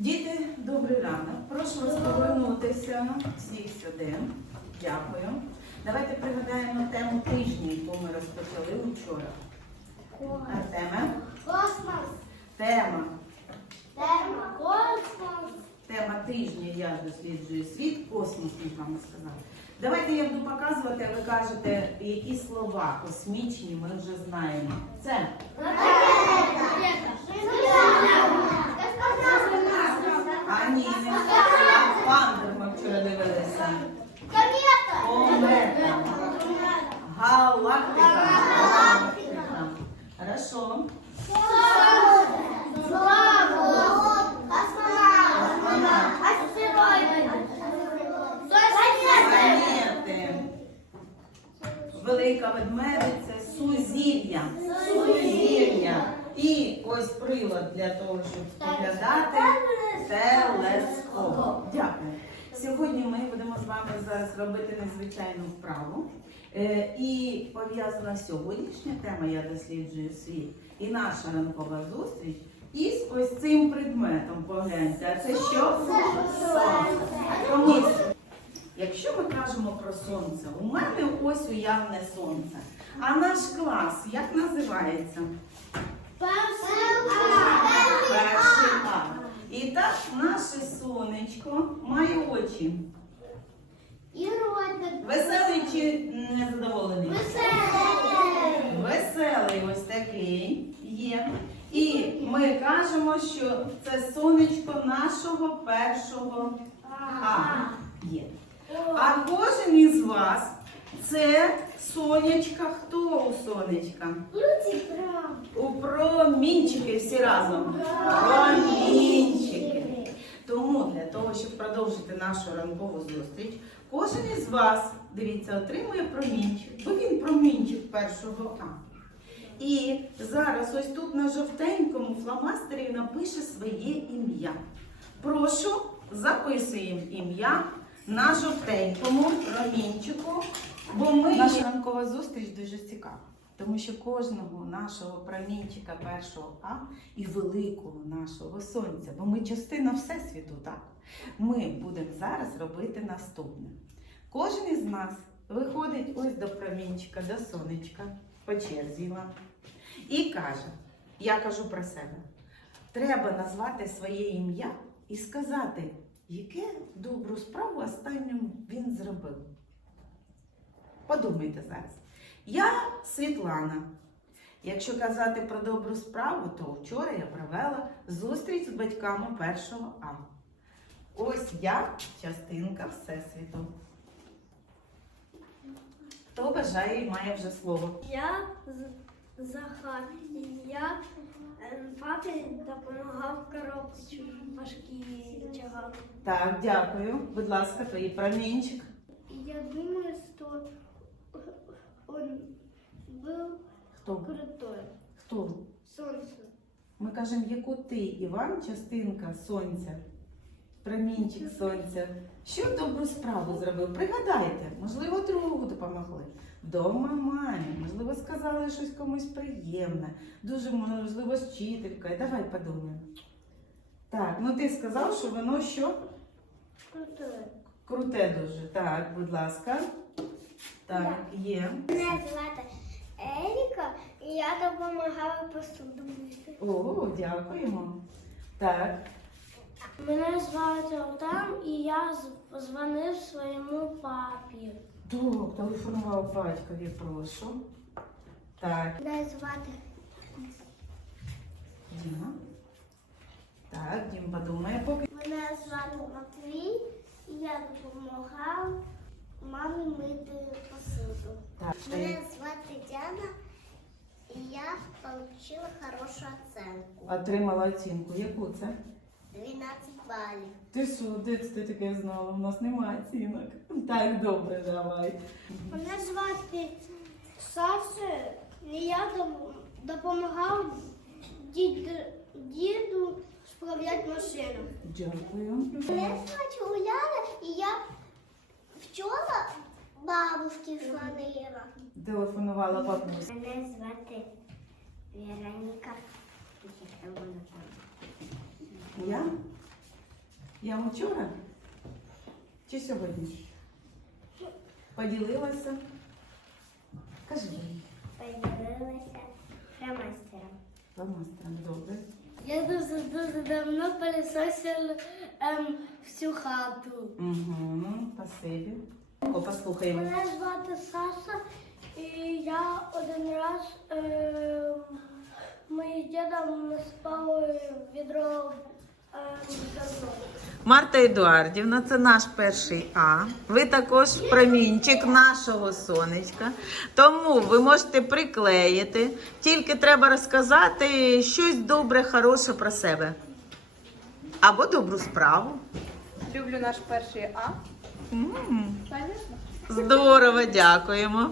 Діти, добрий ранок. Прошу вас повернутися всіх сюди. Дякую. Давайте пригадаємо тему тижня, яку ми розпочали вчора. Артеме, Космос. тема. Тема. Космос. Тема тижня я досліджую світ, космос, ми вам сказали. Давайте я буду показувати, а ви кажете, які слова космічні ми вже знаємо. Це Галактика. Хорошо. Планети. Велика ведмедиця, сузір'я. Сузір'я. І ось прилад для того, щоб споглядати телескоп. Дякую. Сьогодні ми будемо з вами зараз робити незвичайну вправу. Е, І пов'язана сьогоднішня тема Я досліджую світ і наша ранкова зустріч із ось цим предметом. Погляньте. А це що? Сонце. Якщо ми кажемо про сонце, у мене ось уявне сонце. А наш клас як називається? Перший А. І так наше сонечко має очі. І Веселий чи незадоволений? Веселий ось такий є. І ми кажемо, що це сонечко нашого першого А є. А кожен із вас це сонячка. Хто у сонечка? У промінчики всі разом. Промінчики. Тому для того, щоб продовжити нашу ранкову зустріч, кожен із вас, дивіться, отримує промінчик, бо він промінчик першого А. І зараз ось тут на жовтенькому фломастері напише своє ім'я. Прошу, записуємо ім'я на жовтенькому промінчику, бо ми наша ранкова зустріч дуже цікава. Тому що кожного нашого промінчика першого А і великого нашого сонця, бо ми частина Всесвіту, так? Ми будемо зараз робити наступне. Кожен із нас виходить ось до промінчика, до сонечка, по черзі вам, і каже: я кажу про себе. Треба назвати своє ім'я і сказати, яке добру справу останнім він зробив. Подумайте зараз. Я Світлана. Якщо казати про добру справу, то вчора я провела зустріч з батьками першого А. Ось я частинка Всесвіту. Хто бажає і має вже слово? Я Захар. Я е, папі допомагав коробці важкі тягати. Так, дякую. Будь ласка, твій промінчик. Я думаю, что он был Хто? крутой. Хто? Солнце. Ми кажемо, яку ти, Іван, частинка сонця, промінчик сонця. Що добру справу зробив? Пригадайте, можливо, другу допомогли. Вдома мамі, можливо, сказали щось комусь приємне, дуже можливо, з вчителькою. Давай подумаємо. Так, ну ти сказав, що воно що? Крутой. Круте дуже. Так, будь ласка. Так, є. Мене звати Еріка, і я допомагала посуду мити. О, дякуємо. Так. Мене звати Артем, і я дзвонив своєму папі. Так, телефонував батькові, прошу. Так, Мене звати Діма. Так, Дім подумає поки. Мене звати Матвій, і я допомагав мамі мити посуду. Так, Мене звати Діана, і я отримала хорошу оценку. отримала оцінку. Яку це? 12 балів. Ти що, де це ти таке знала? У нас немає оцінок. Так, добре, давай. Мене звати Саша, і я допомагав діду, діду справляти машину. Дякую. Мене звати Уляна, і я вчора бабушки дзвонила. Телефонувала бабуся. Мене звати Вероніка. Я? Я вчора чи сьогодні? Поділилася? Кажи. Поділилася фломастером. Фломастером, добре. Я дуже дуже давно пилисосила ем, всю хату. Угу, спасибі. О, послухаємо. Мене звати Саша, і я один раз е, ми з дідом спали відро. Марта Едуардівна, це наш перший А. Ви також промінчик нашого сонечка. Тому ви можете приклеїти. Тільки треба розказати щось добре, хороше про себе. Або добру справу. Люблю наш перший А. М. Здорово, дякуємо.